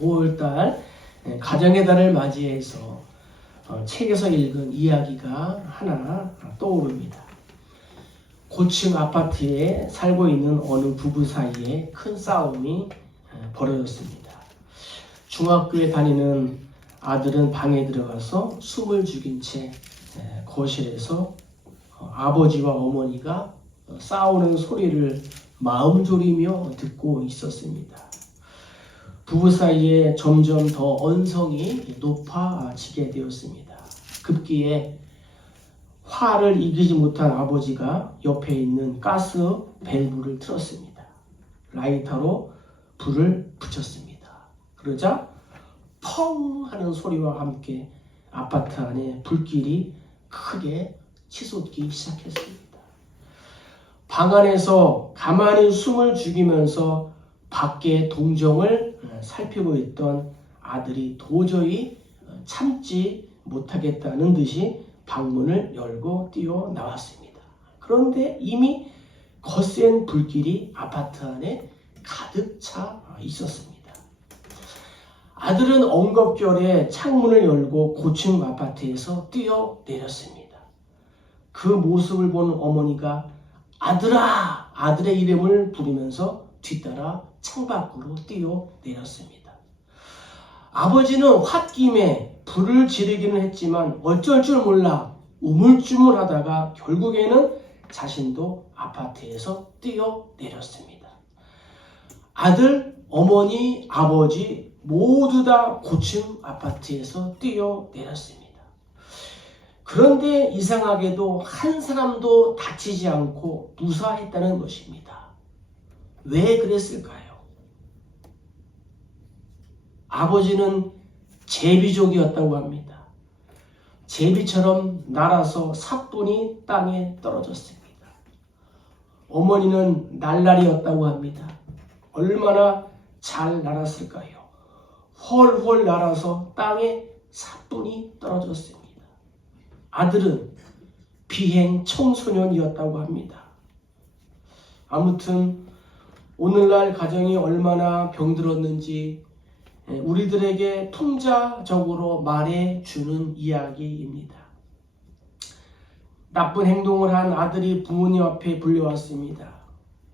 5월달 가정의 달을 맞이해서 책에서 읽은 이야기가 하나 떠오릅니다. 고층 아파트에 살고 있는 어느 부부 사이에 큰 싸움이 벌어졌습니다. 중학교에 다니는 아들은 방에 들어가서 숨을 죽인 채 거실에서 아버지와 어머니가 싸우는 소리를 마음 졸이며 듣고 있었습니다. 부부 사이에 점점 더 언성이 높아지게 되었습니다. 급기에 화를 이기지 못한 아버지가 옆에 있는 가스 밸브를 틀었습니다. 라이터로 불을 붙였습니다. 그러자 펑 하는 소리와 함께 아파트 안에 불길이 크게 치솟기 시작했습니다. 방 안에서 가만히 숨을 죽이면서 밖의 동정을 살피고 있던 아들이 도저히 참지 못하겠다는 듯이 방문을 열고 뛰어나왔습니다. 그런데 이미 거센 불길이 아파트 안에 가득 차 있었습니다. 아들은 엉겁결에 창문을 열고 고층 아파트에서 뛰어내렸습니다. 그 모습을 본 어머니가 아들아! 아들의 이름을 부르면서 뒤따라 창밖으로 뛰어내렸습니다. 아버지는 홧김에 불을 지르기는 했지만 어쩔 줄 몰라 우물쭈물하다가 결국에는 자신도 아파트에서 뛰어내렸습니다. 아들, 어머니, 아버지 모두 다 고층 아파트에서 뛰어내렸습니다. 그런데 이상하게도 한 사람도 다치지 않고 무사했다는 것입니다. 왜 그랬을까요? 아버지는 제비족이었다고 합니다. 제비처럼 날아서 사뿐히 땅에 떨어졌습니다. 어머니는 날라리였다고 합니다. 얼마나 잘 날았을까요? 훨훨 날아서 땅에 사뿐히 떨어졌습니다. 아들은 비행 청소년이었다고 합니다. 아무튼 오늘날 가정이 얼마나 병들었는지 우리들에게 풍자적으로 말해주는 이야기입니다. 나쁜 행동을 한 아들이 부모님 앞에 불려왔습니다.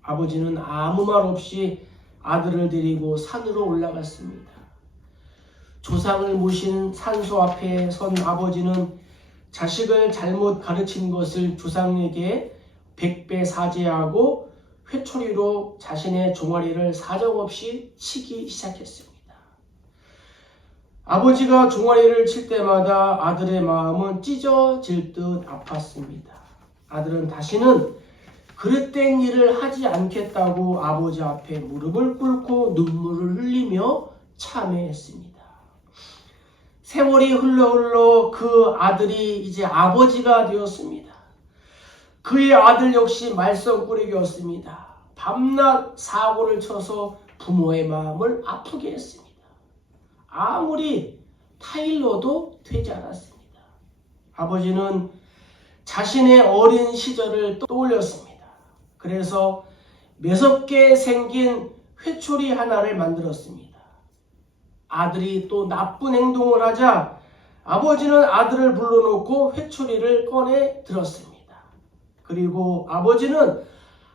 아버지는 아무 말 없이 아들을 데리고 산으로 올라갔습니다. 조상을 모신 산소 앞에 선 아버지는 자식을 잘못 가르친 것을 조상에게 백배 사죄하고 회초리로 자신의 종아리를 사정없이 치기 시작했습니다. 아버지가 종아리를 칠 때마다 아들의 마음은 찢어질 듯 아팠습니다. 아들은 다시는 그릇된 일을 하지 않겠다고 아버지 앞에 무릎을 꿇고 눈물을 흘리며 참회했습니다. 세월이 흘러 그 아들이 이제 아버지가 되었습니다. 그의 아들 역시 말썽꾸러기였습니다. 밤낮 사고를 쳐서 부모의 마음을 아프게 했습니다. 아무리 타일러도 되지 않았습니다. 아버지는 자신의 어린 시절을 떠올렸습니다. 그래서 매섭게 생긴 회초리 하나를 만들었습니다. 아들이 또 나쁜 행동을 하자 아버지는 아들을 불러놓고 회초리를 꺼내 들었습니다. 그리고 아버지는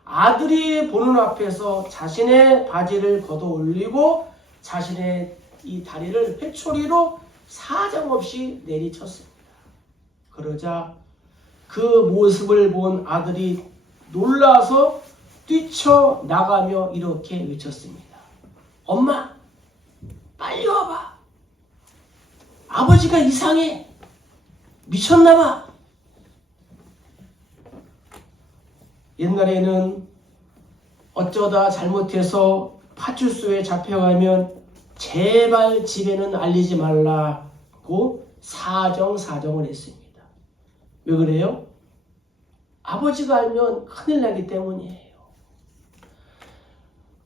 아들이 보는 앞에서 자신의 바지를 걷어 올리고 자신의 이 다리를 회초리로 사정없이 내리쳤습니다. 그러자 그 모습을 본 아들이 놀라서 뛰쳐나가며 이렇게 외쳤습니다. 엄마, 빨리 와봐. 아버지가 이상해. 미쳤나봐. 옛날에는 어쩌다 잘못해서 파출소에 잡혀가면 제발 집에는 알리지 말라고 사정을 했습니다. 왜 그래요? 아버지가 알면 큰일 나기 때문이에요.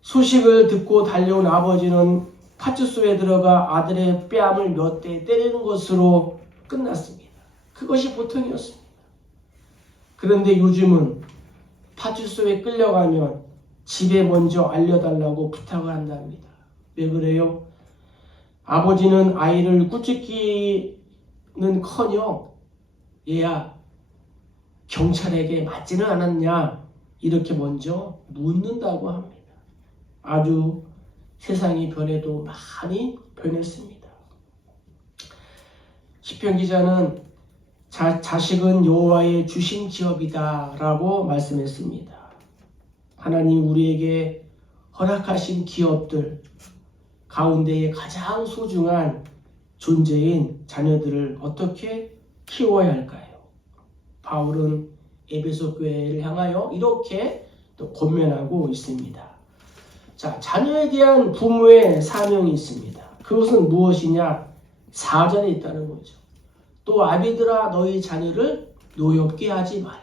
소식을 듣고 달려온 아버지는 파출소에 들어가 아들의 뺨을 몇 대 때리는 것으로 끝났습니다. 그것이 보통이었습니다. 그런데 요즘은 파출소에 끌려가면 집에 먼저 알려달라고 부탁을 한답니다. 왜 그래요? 아버지는 아이를 꾸짖기는커녕 얘야 경찰에게 맞지는 않았냐 이렇게 먼저 묻는다고 합니다. 아주 세상이 변해도 많이 변했습니다. 시편 기자는 자식은 여호와의 주신 기업이다 라고 말씀했습니다. 하나님 우리에게 허락하신 기업들 가운데에 가장 소중한 존재인 자녀들을 어떻게 키워야 할까요? 바울은 에베소 교회를 향하여 이렇게 또 권면하고 있습니다. 자, 자녀에 대한 부모의 사명이 있습니다. 그것은 무엇이냐? 4절에 있다는 거죠. 또 아비들아 너희 자녀를 노엽게 하지 말고.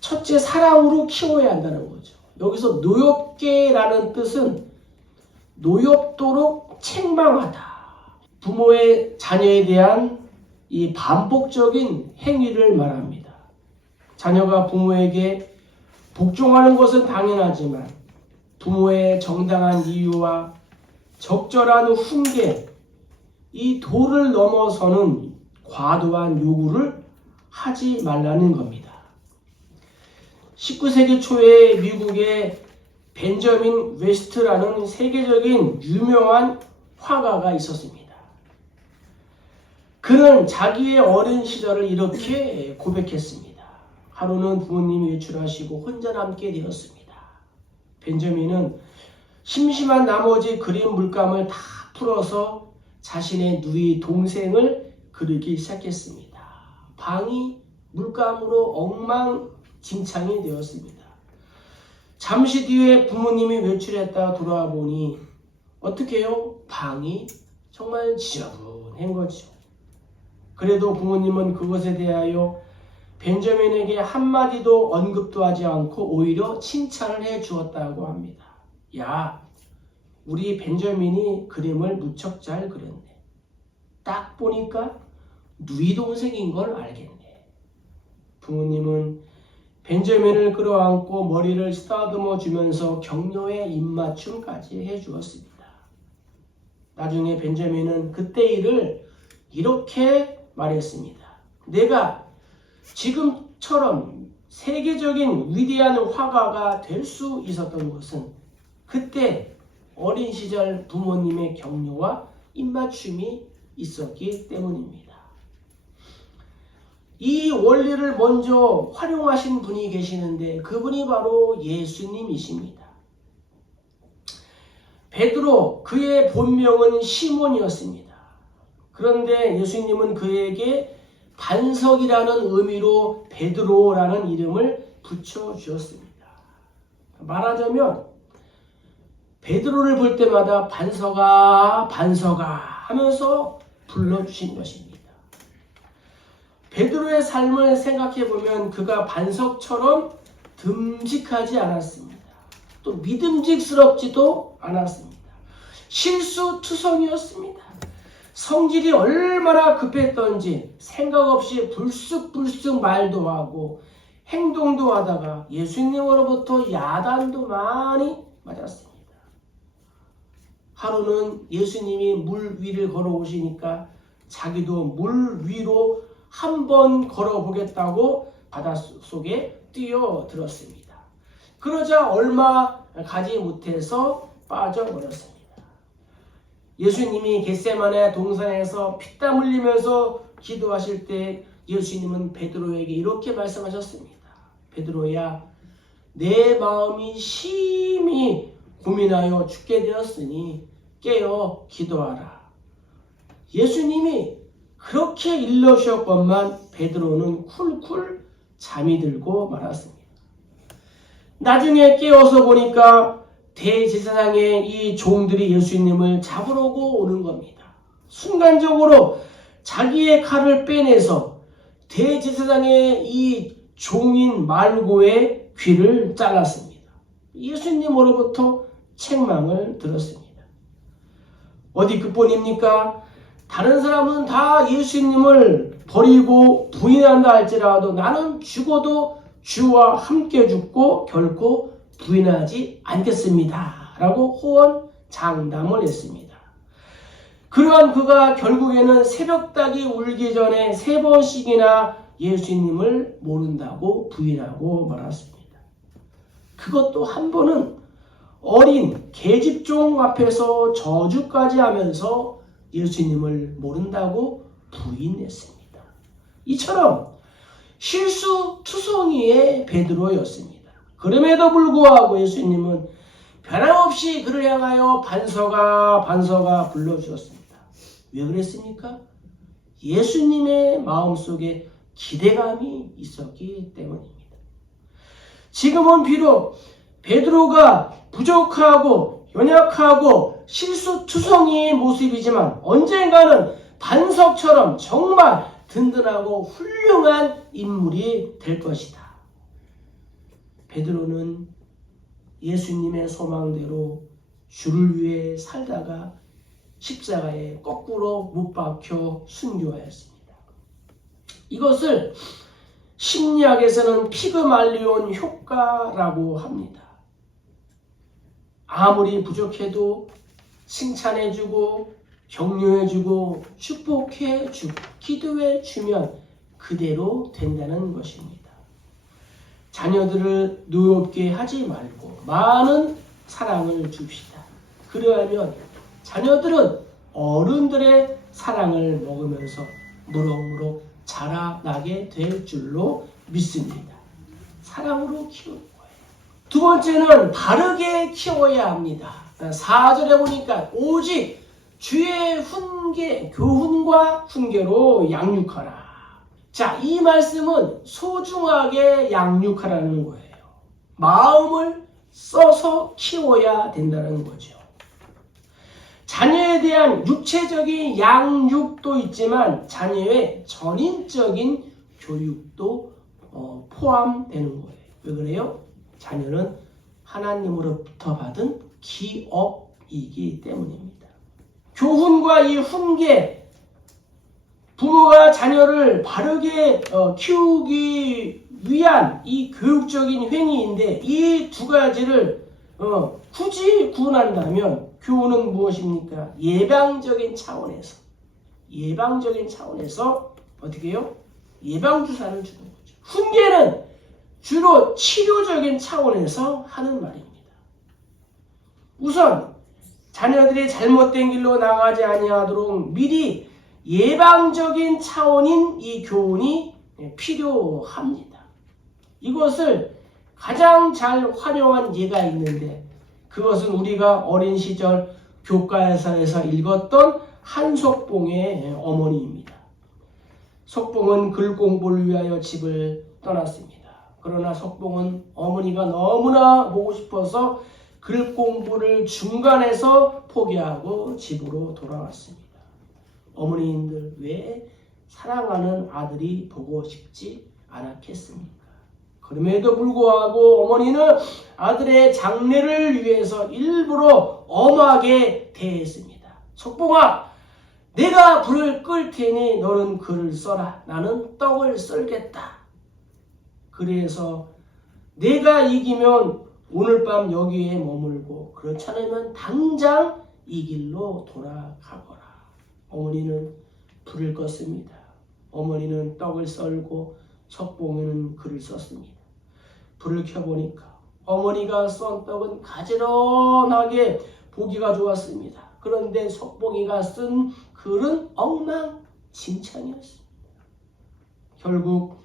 첫째 사랑으로 키워야 한다는 거죠. 여기서 노엽게라는 뜻은 노엽도록 책망하다. 부모의 자녀에 대한 이 반복적인 행위를 말합니다. 자녀가 부모에게 복종하는 것은 당연하지만 부모의 정당한 이유와 적절한 훈계, 이 도를 넘어서는 과도한 요구를 하지 말라는 겁니다. 19세기 초에 미국의 벤저민 웨스트라는 세계적인 유명한 화가가 있었습니다. 그는 자기의 어린 시절을 이렇게 고백했습니다. 하루는 부모님이 외출하시고 혼자 남게 되었습니다. 벤저민은 심심한 나머지 그린 물감을 다 풀어서 자신의 누이 동생을 그리기 시작했습니다. 방이 물감으로 엉망진창이 되었습니다. 잠시 뒤에 부모님이 외출했다 돌아와 보니 어떻게 해요? 방이 정말 지저분한 거죠. 그래도 부모님은 그것에 대하여 벤저민에게 한마디도 언급도 하지 않고 오히려 칭찬을 해 주었다고 합니다. 야, 우리 벤저민이 그림을 무척 잘 그렸네. 딱 보니까 누이 동생인 걸 알겠네. 부모님은 벤저민을 끌어안고 머리를 쓰다듬어 주면서 격려의 입맞춤까지 해 주었습니다. 나중에 벤저민은 그때 일을 이렇게 말했습니다. 내가 지금처럼 세계적인 위대한 화가가 될 수 있었던 것은 그때 어린 시절 부모님의 격려와 입맞춤이 있었기 때문입니다. 이 원리를 먼저 활용하신 분이 계시는데 그분이 바로 예수님이십니다. 베드로, 그의 본명은 시몬이었습니다. 그런데 예수님은 그에게 반석이라는 의미로 베드로라는 이름을 붙여주었습니다. 말하자면 베드로를 볼 때마다 반석아 반석아 하면서 불러주신 것입니다. 베드로의 삶을 생각해보면 그가 반석처럼 듬직하지 않았습니다. 또 믿음직스럽지도 않았습니다. 실수투성이었습니다. 성질이 얼마나 급했던지 생각 없이 불쑥불쑥 말도 하고 행동도 하다가 예수님으로부터 야단도 많이 맞았습니다. 하루는 예수님이 물 위를 걸어오시니까 자기도 물 위로 한번 걸어보겠다고 바닷속에 뛰어들었습니다. 그러자 얼마 가지 못해서 빠져버렸습니다. 예수님이 겟세마네 동산에서 피땀 흘리면서 기도하실 때 예수님은 베드로에게 이렇게 말씀하셨습니다. 베드로야, 내 마음이 심히 고민하여 죽게 되었으니 깨어 기도하라. 예수님이 그렇게 일러주셨건만 베드로는 쿨쿨 잠이 들고 말았습니다. 나중에 깨어서 보니까 대제사장의 이 종들이 예수님을 잡으려고 오는 겁니다. 순간적으로 자기의 칼을 빼내서 대제사장의 이 종인 말고의 귀를 잘랐습니다. 예수님으로부터 책망을 들었습니다. 어디 그뿐입니까? 다른 사람은 다 예수님을 버리고 부인한다 할지라도 나는 죽어도 주와 함께 죽고 결코 부인하지 않겠습니다. 라고 호언 장담을 했습니다. 그러한 그가 결국에는 새벽닭이 울기 전에 3번씩이나 예수님을 모른다고 부인하고 말았습니다. 그것도 한 번은 어린 계집종 앞에서 저주까지 하면서 예수님을 모른다고 부인했습니다. 이처럼 실수투성이의 베드로였습니다. 그럼에도 불구하고 예수님은 변함없이 그를 향하여 반서가 불러주었습니다. 왜 그랬습니까? 예수님의 마음속에 기대감이 있었기 때문입니다. 지금은 비록 베드로가 부족하고 연약하고 실수투성이의 모습이지만 언젠가는 반석처럼 정말 든든하고 훌륭한 인물이 될 것이다. 베드로는 예수님의 소망대로 주를 위해 살다가 십자가에 거꾸로 못 박혀 순교하였습니다. 이것을 심리학에서는 피그말리온 효과라고 합니다. 아무리 부족해도 칭찬해주고 격려해주고 축복해주고 기도해주면 그대로 된다는 것입니다. 자녀들을 누럽게 하지 말고 많은 사랑을 줍시다. 그러하면 자녀들은 어른들의 사랑을 먹으면서 무럭무럭 자라나게 될 줄로 믿습니다. 사랑으로 키우는 거예요. 두 번째는 바르게 키워야 합니다. 4절에 보니까 오직 주의 교훈과 훈계로 양육하라. 자, 이 말씀은 소중하게 양육하라는 거예요. 마음을 써서 키워야 된다는 거죠. 자녀에 대한 육체적인 양육도 있지만 자녀의 전인적인 교육도 포함되는 거예요. 왜 그래요? 자녀는 하나님으로부터 받은 기업이기 때문입니다. 교훈과 이 훈계, 부모가 자녀를 바르게 키우기 위한 이 교육적인 행위인데 이 두 가지를 굳이 구분한다면 교훈은 무엇입니까? 예방적인 차원에서 어떻게 해요? 예방주사를 주는 거죠. 훈계는 주로 치료적인 차원에서 하는 말입니다. 우선 자녀들이 잘못된 길로 나가지 아니하도록 미리 예방적인 차원인 이 교훈이 필요합니다. 이것을 가장 잘 활용한 예가 있는데 그것은 우리가 어린 시절 교과서에서 읽었던 한석봉의 어머니입니다. 석봉은 글 공부를 위하여 집을 떠났습니다. 그러나 석봉은 어머니가 너무나 보고 싶어서 글 공부를 중간에서 포기하고 집으로 돌아왔습니다. 어머니인들 왜 사랑하는 아들이 보고 싶지 않았겠습니까? 그럼에도 불구하고 어머니는 아들의 장래를 위해서 일부러 엄하게 대했습니다. 석봉아, 내가 불을 끌 테니 너는 글을 써라. 나는 떡을 썰겠다. 그래서 내가 이기면 오늘 밤 여기에 머물고 그렇지 않으면 당장 이 길로 돌아가거라. 어머니는 불을 껐습니다. 어머니는 떡을 썰고 석봉이는 글을 썼습니다. 불을 켜보니까 어머니가 썬 떡은 가지런하게 보기가 좋았습니다. 그런데 석봉이가 쓴 글은 엉망진창이었습니다. 결국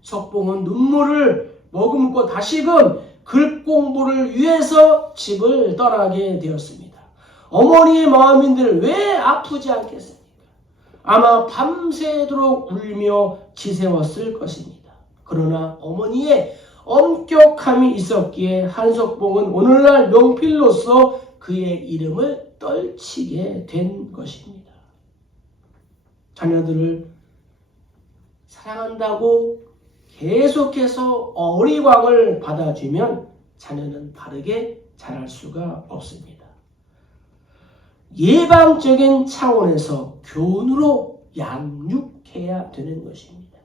석봉은 눈물을 머금고 다시금 글 공부를 위해서 집을 떠나게 되었습니다. 어머니의 마음인들 왜 아프지 않겠습니까? 아마 밤새도록 울며 지새웠을 것입니다. 그러나 어머니의 엄격함이 있었기에 한석봉은 오늘날 명필로서 그의 이름을 떨치게 된 것입니다. 자녀들을 사랑한다고 계속해서 어리광을 받아주면 자녀는 바르게 자랄 수가 없습니다. 예방적인 차원에서 교훈으로 양육해야 되는 것입니다.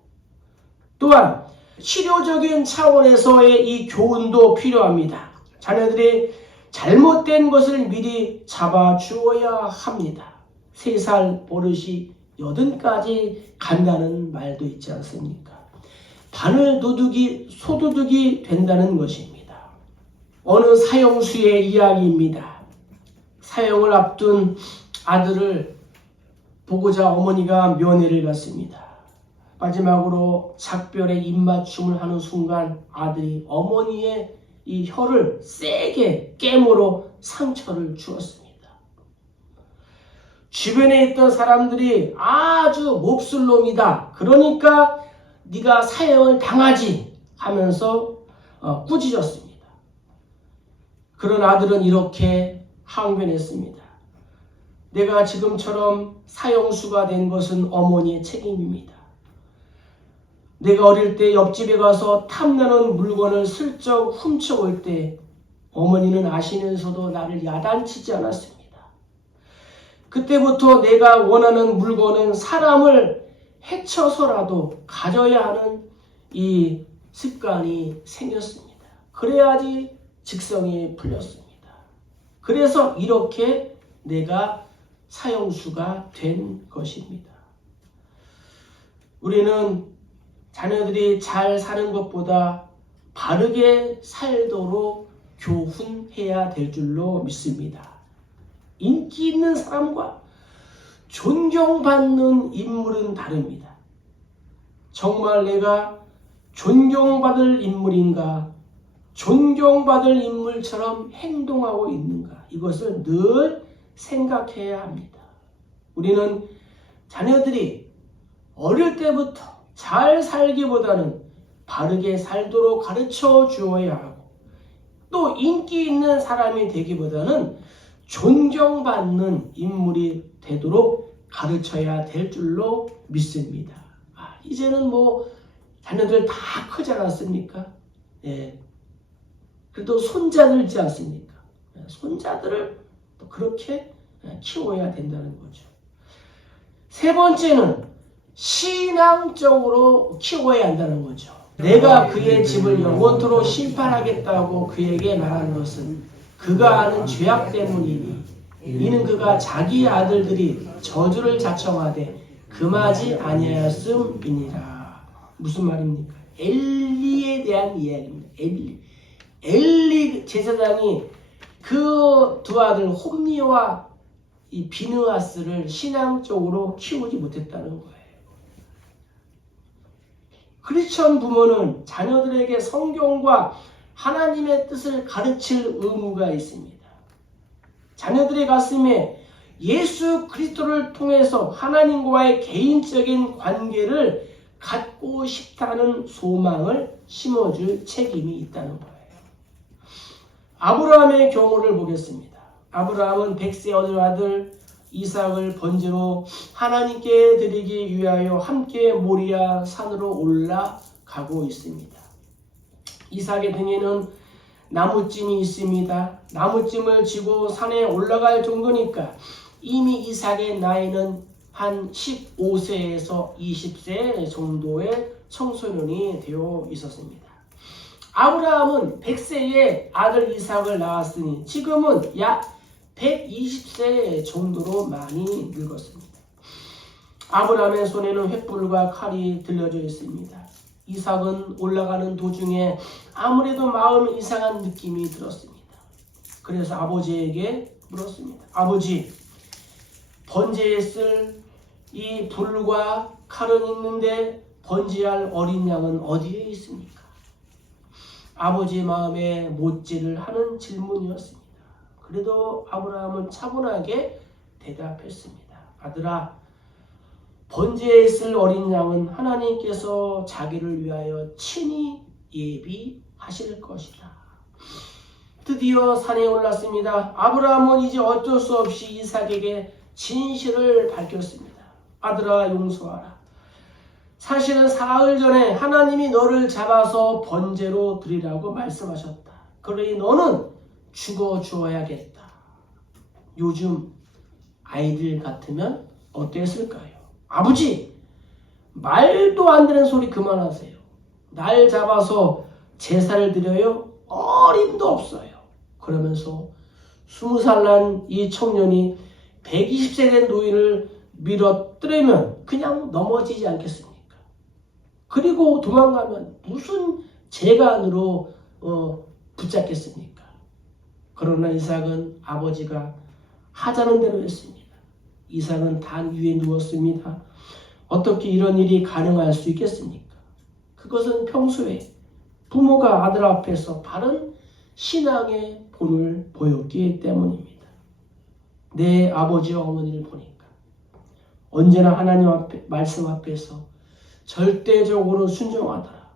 또한 치료적인 차원에서의 이 교훈도 필요합니다. 자녀들이 잘못된 것을 미리 잡아주어야 합니다. 3살 버릇이 80까지 간다는 말도 있지 않습니까? 바늘도둑이 소도둑이 된다는 것입니다. 어느 사형수의 이야기입니다. 사형을 앞둔 아들을 보고자 어머니가 면회를 갔습니다. 마지막으로 작별의 입맞춤을 하는 순간 아들이 어머니의 이 혀를 세게 깨물어 상처를 주었습니다. 주변에 있던 사람들이 아주 몹쓸 놈이다. 그러니까 네가 사형을 당하지 하면서 꾸짖었습니다. 그런 아들은 이렇게 항변했습니다. 내가 지금처럼 사형수가 된 것은 어머니의 책임입니다. 내가 어릴 때 옆집에 가서 탐나는 물건을 슬쩍 훔쳐올 때 어머니는 아시면서도 나를 야단치지 않았습니다. 그때부터 내가 원하는 물건은 사람을 해쳐서라도 가져야 하는 이 습관이 생겼습니다. 그래야지 직성이 풀렸습니다. 그래서 이렇게 내가 사형수가 된 것입니다. 우리는 자녀들이 잘 사는 것보다 바르게 살도록 교훈해야 될 줄로 믿습니다. 인기 있는 사람과 존경받는 인물은 다릅니다. 정말 내가 존경받을 인물인가, 존경받을 인물처럼 행동하고 있는가, 이것을 늘 생각해야 합니다. 우리는 자녀들이 어릴 때부터 잘 살기보다는 바르게 살도록 가르쳐 주어야 하고, 또 인기 있는 사람이 되기보다는 존경받는 인물이 되도록 가르쳐야 될 줄로 믿습니다. 이제는 자녀들 다 크지 않았습니까? 예. 그래도 손자들 있지 않습니까? 손자들을 또 그렇게 키워야 된다는 거죠. 3번째는 신앙적으로 키워야 한다는 거죠. 내가 그의 집을 영원토록 심판하겠다고 그에게 말하는 것은 그가 아는 죄악 때문이니 이는 그가 자기 아들들이 저주를 자청하되 금하지 아니하였음이니라. 무슨 말입니까? 엘리에 대한 이야기입니다. 엘리 제사장이 그 두 아들 홈니와 이 비느하스를 신앙적으로 키우지 못했다는 거예요. 크리스천 부모는 자녀들에게 성경과 하나님의 뜻을 가르칠 의무가 있습니다. 자녀들의 가슴에 예수 그리스도를 통해서 하나님과의 개인적인 관계를 갖고 싶다는 소망을 심어줄 책임이 있다는 거예요. 아브라함의 경우를 보겠습니다. 아브라함은 100세 어린 아들 이삭을 번제로 하나님께 드리기 위하여 함께 모리아 산으로 올라가고 있습니다. 이삭의 등에는 나무찜이 있습니다. 나무찜을 지고 산에 올라갈 정도니까 이미 이삭의 나이는 한 15세에서 20세 정도의 청소년이 되어 있었습니다. 아브라함은 100세에 아들 이삭을 낳았으니 지금은 약 120세 정도로 많이 늙었습니다. 아브라함의 손에는 횃불과 칼이 들려져 있습니다. 이삭은 올라가는 도중에 아무래도 마음에 이상한 느낌이 들었습니다. 그래서 아버지에게 물었습니다. 아버지, 번제에 쓸 이 불과 칼은 있는데 번제할 어린 양은 어디에 있습니까? 아버지의 마음에 못질을 하는 질문이었습니다. 그래도 아브라함은 차분하게 대답했습니다. 아들아, 번제에 쓸 어린 양은 하나님께서 자기를 위하여 친히 예비하실 것이다. 드디어 산에 올랐습니다. 아브라함은 이제 어쩔 수 없이 이삭에게 진실을 밝혔습니다. 아들아, 용서하라. 사실은 사흘 전에 하나님이 너를 잡아서 번제로 드리라고 말씀하셨다. 그러니 너는 죽어 주어야겠다. 요즘 아이들 같으면 어땠을까요? 아버지, 말도 안 되는 소리 그만하세요. 날 잡아서 제사를 드려요? 어림도 없어요. 그러면서 20살 난 이 청년이 120세 된 노인을 밀어뜨리면 그냥 넘어지지 않겠습니까? 그리고 도망가면 무슨 재간으로 붙잡겠습니까? 그러나 이삭은 아버지가 하자는 대로 했습니다. 이삭은 단 위에 누웠습니다. 어떻게 이런 일이 가능할 수 있겠습니까? 그것은 평소에 부모가 아들 앞에서 바른 신앙의 본을 보였기 때문입니다. 내 아버지와 어머니를 보니까 언제나 하나님 앞에, 말씀 앞에서 절대적으로 순종하더라.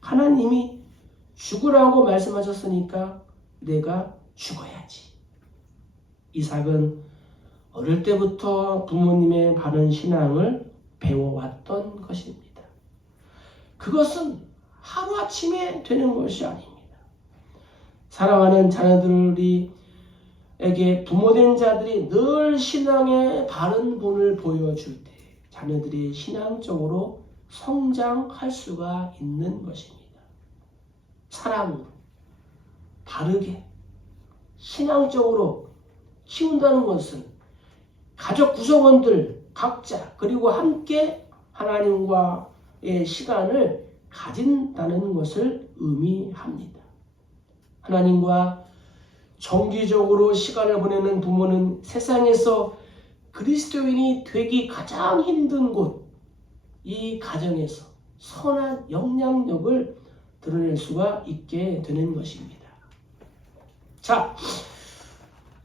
하나님이 죽으라고 말씀하셨으니까 내가 죽어야지. 이삭은 어릴 때부터 부모님의 바른 신앙을 배워왔던 것입니다. 그것은 하루아침에 되는 것이 아닙니다. 사랑하는 자녀들에게 부모된 자들이 늘 신앙의 바른 본을 보여줄 때 자녀들이 신앙적으로 성장할 수가 있는 것입니다. 사랑으로 바르게 신앙적으로 키운다는 것은 가족 구성원들 각자 그리고 함께 하나님과의 시간을 가진다는 것을 의미합니다. 하나님과 정기적으로 시간을 보내는 부모는 세상에서 그리스도인이 되기 가장 힘든 곳, 이 가정에서 선한 영향력을 드러낼 수가 있게 되는 것입니다. 자,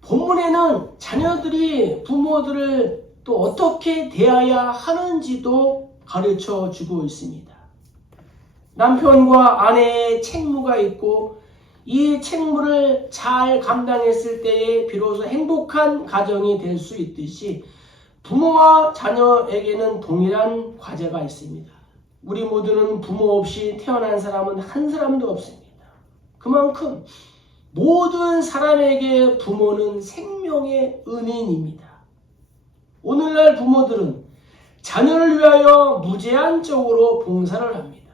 본문에는 자녀들이 부모들을 또 어떻게 대해야 하는지도 가르쳐 주고 있습니다. 남편과 아내의 책무가 있고 이 책무를 잘 감당했을 때에 비로소 행복한 가정이 될 수 있듯이 부모와 자녀에게는 동일한 과제가 있습니다. 우리 모두는 부모 없이 태어난 사람은 한 사람도 없습니다. 그만큼 모든 사람에게 부모는 생명의 은인입니다. 오늘날 부모들은 자녀를 위하여 무제한적으로 봉사를 합니다.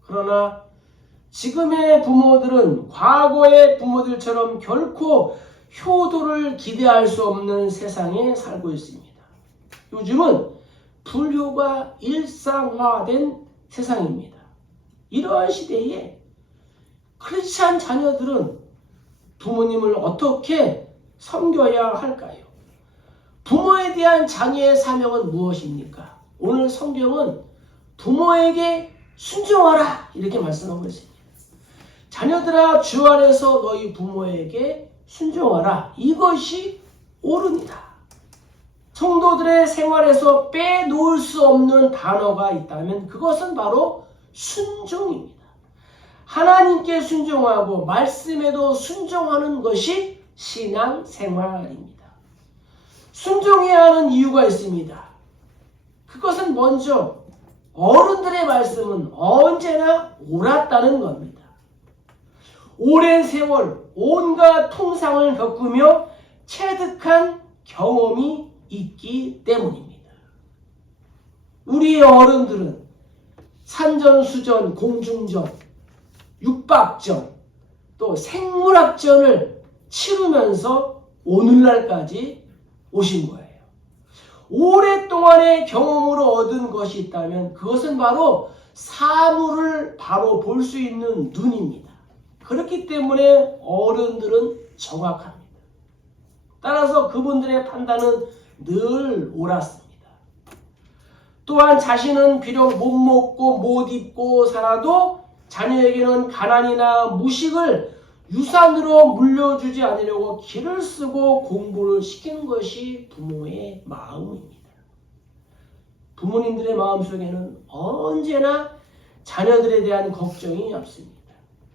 그러나 지금의 부모들은 과거의 부모들처럼 결코 효도를 기대할 수 없는 세상에 살고 있습니다. 요즘은 불효가 일상화된 세상입니다. 이러한 시대에 크리스찬 자녀들은 부모님을 어떻게 섬겨야 할까요? 부모에 대한 자녀의 사명은 무엇입니까? 오늘 성경은 부모에게 순종하라 이렇게 말씀하고 있습니다. 자녀들아 주 안에서 너희 부모에게 순종하라. 이것이 옳으니라. 성도들의 생활에서 빼놓을 수 없는 단어가 있다면 그것은 바로 순종입니다. 하나님께 순종하고 말씀에도 순종하는 것이 신앙생활입니다. 순종해야 하는 이유가 있습니다. 그것은 먼저 어른들의 말씀은 언제나 옳았다는 겁니다. 오랜 세월 온갖 통상을 겪으며 체득한 경험이 있기 때문입니다. 우리 어른들은 산전수전, 공중전, 육박전, 또 생물학전을 치르면서 오늘날까지 오신 거예요. 오랫동안의 경험으로 얻은 것이 있다면 그것은 바로 사물을 바로 볼 수 있는 눈입니다. 그렇기 때문에 어른들은 정확합니다. 따라서 그분들의 판단은 늘 옳았습니다. 또한 자신은 비록 못 먹고 못 입고 살아도 자녀에게는 가난이나 무식을 유산으로 물려주지 않으려고 기를 쓰고 공부를 시키는 것이 부모의 마음입니다. 부모님들의 마음속에는 언제나 자녀들에 대한 걱정이 없습니다.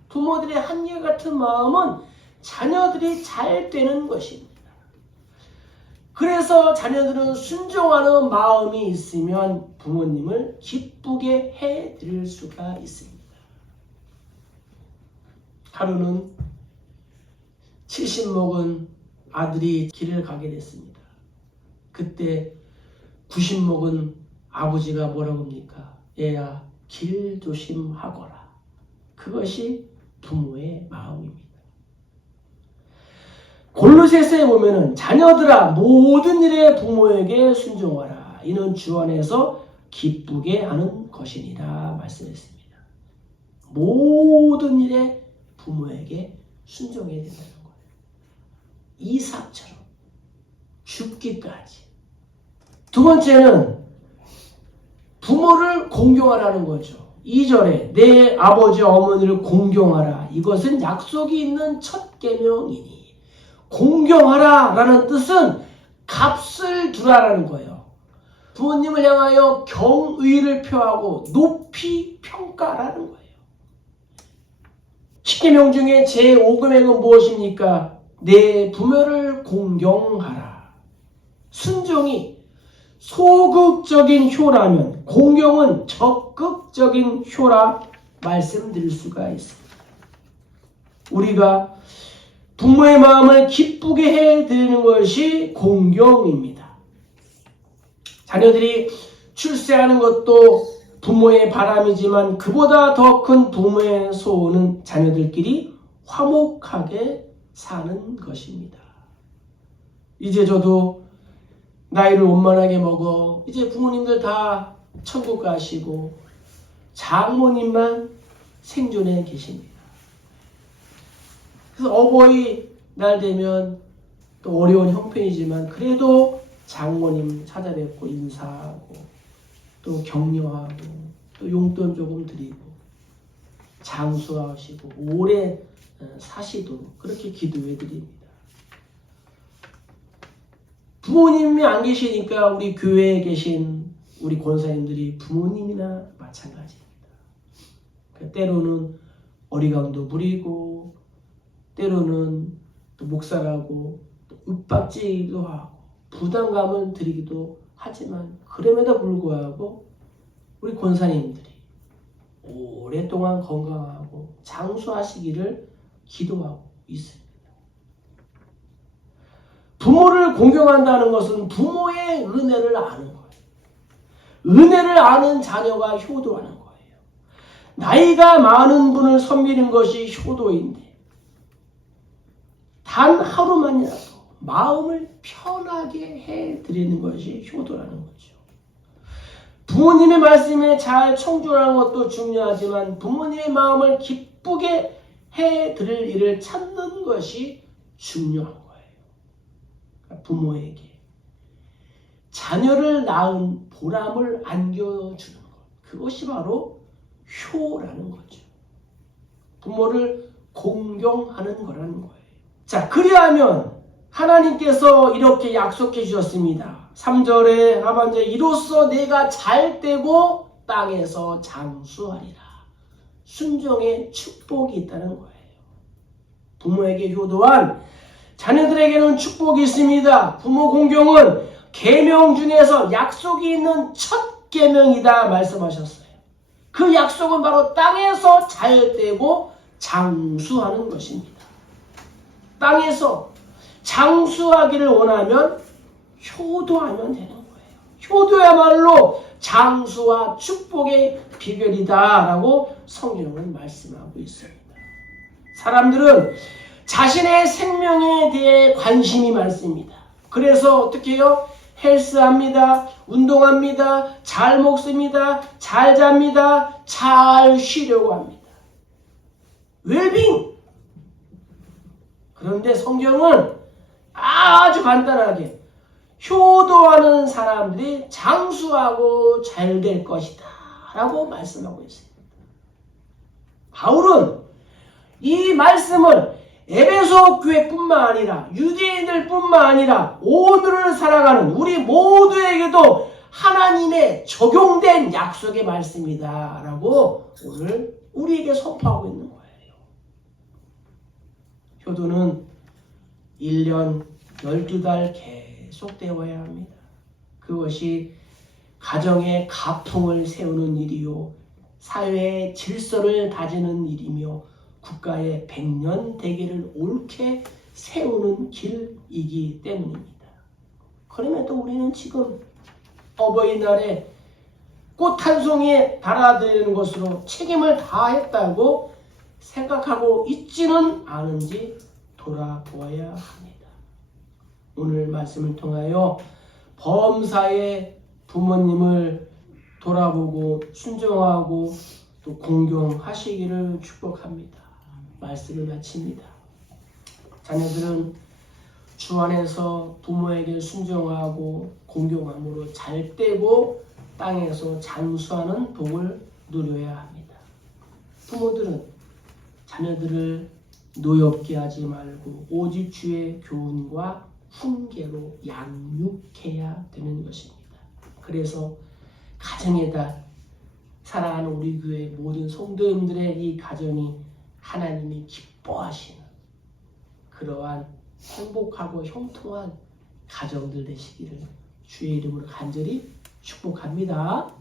부모들의 한결같은 마음은 자녀들이 잘 되는 것입니다. 그래서 자녀들은 순종하는 마음이 있으면 부모님을 기쁘게 해드릴 수가 있습니다. 하루는 70 먹은 아들이 길을 가게 됐습니다. 그때 90 먹은 아버지가 뭐라고 합니까? 얘야, 길 조심하거라. 그것이 부모의 마음입니다. 골로새서에 보면은 자녀들아 모든 일에 부모에게 순종하라. 이는 주 안에서 기쁘게 하는 것이니라 말씀했습니다. 모든 일에 부모에게 순종해야 된다는 거예요. 이삭처럼 죽기까지. 두 번째는 부모를 공경하라는 거죠. 2절에 내 아버지와 어머니를 공경하라. 이것은 약속이 있는 첫 계명이니. 공경하라 라는 뜻은 값을 두라라는 거예요. 부모님을 향하여 경의를 표하고 높이 평가라는 거예요. 10계명 중에 제5계명은 무엇입니까? 내 부모를 공경하라. 순종이 소극적인 효라면 공경은 적극적인 효라 말씀드릴 수가 있습니다. 우리가 부모의 마음을 기쁘게 해드리는 것이 공경입니다. 자녀들이 출세하는 것도 부모의 바람이지만 그보다 더 큰 부모의 소원은 자녀들끼리 화목하게 사는 것입니다. 이제 저도 나이를 원만하게 먹어 이제 부모님들 다 천국 가시고 장모님만 생존해 계십니다. 그래서 어버이날 되면 또 어려운 형편이지만 그래도 장모님 찾아뵙고 인사하고 또 격려하고 또 용돈 조금 드리고 장수하시고 오래 사시도록 그렇게 기도해 드립니다. 부모님이 안 계시니까 우리 교회에 계신 우리 권사님들이 부모님이나 마찬가지입니다. 때로는 어리광도 부리고 때로는 또 목사라고 또 윽박지기도 하고 부담감을 드리기도 하지만 그럼에도 불구하고 우리 권사님들이 오랫동안 건강하고 장수하시기를 기도하고 있습니다. 부모를 공경한다는 것은 부모의 은혜를 아는 거예요. 은혜를 아는 자녀가 효도하는 거예요. 나이가 많은 분을 섬기는 것이 효도인데 단 하루만이라도 마음을 편하게 해드리는 것이 효도라는 거죠. 부모님의 말씀에 잘 청중하는 것도 중요하지만 부모님의 마음을 기쁘게 해드릴 일을 찾는 것이 중요한 거예요. 부모에게 자녀를 낳은 보람을 안겨주는 것. 그것이 바로 효라는 거죠. 부모를 공경하는 거라는 거예요. 자, 그리하면 하나님께서 이렇게 약속해 주셨습니다. 3절에 하반절에 이로써 내가 잘되고 땅에서 장수하리라. 순종의 축복이 있다는 거예요. 부모에게 효도한 자녀들에게는 축복이 있습니다. 부모 공경은 계명 중에서 약속이 있는 첫 계명이다 말씀하셨어요. 그 약속은 바로 땅에서 잘되고 장수하는 것입니다. 땅에서 장수하기를 원하면 효도하면 되는 거예요. 효도야말로 장수와 축복의 비결이다라고 성경은 말씀하고 있습니다. 사람들은 자신의 생명에 대해 관심이 많습니다. 그래서 어떻게 해요? 헬스합니다. 운동합니다. 잘 먹습니다. 잘 잡니다. 잘 쉬려고 합니다. 웰빙. 그런데 성경은 아주 간단하게 효도하는 사람들이 장수하고 잘 될 것이다 라고 말씀하고 있습니다. 바울은 이 말씀을 에베소 교회뿐만 아니라 유대인들뿐만 아니라 오늘을 살아가는 우리 모두에게도 하나님의 적용된 약속의 말씀이다 라고 오늘 우리에게 선포하고 있는 거예요. 효도는 1년 12달 계속되어야 합니다. 그것이 가정의 가풍을 세우는 일이요 사회의 질서를 다지는 일이며 국가의 백년 대계를 옳게 세우는 길이기 때문입니다. 그럼에도 우리는 지금 어버이날에 꽃 한 송이에 달아드리는 것으로 책임을 다했다고 생각하고 있지는 않은지 돌아보아야 합니다. 오늘 말씀을 통하여 범사의 부모님을 돌아보고 순종하고 또 공경하시기를 축복합니다. 말씀을 마칩니다. 자녀들은 주 안에서 부모에게 순종하고 공경함으로 잘되고 땅에서 장수하는 복을 누려야 합니다. 부모들은 자녀들을 노엽게 하지 말고 오직 주의 교훈과 훈계로 양육해야 되는 것입니다. 그래서 가정에다 사랑하는 우리 교회 모든 성도님들의 이 가정이 하나님이 기뻐하시는 그러한 행복하고 형통한 가정들 되시기를 주의 이름으로 간절히 축복합니다.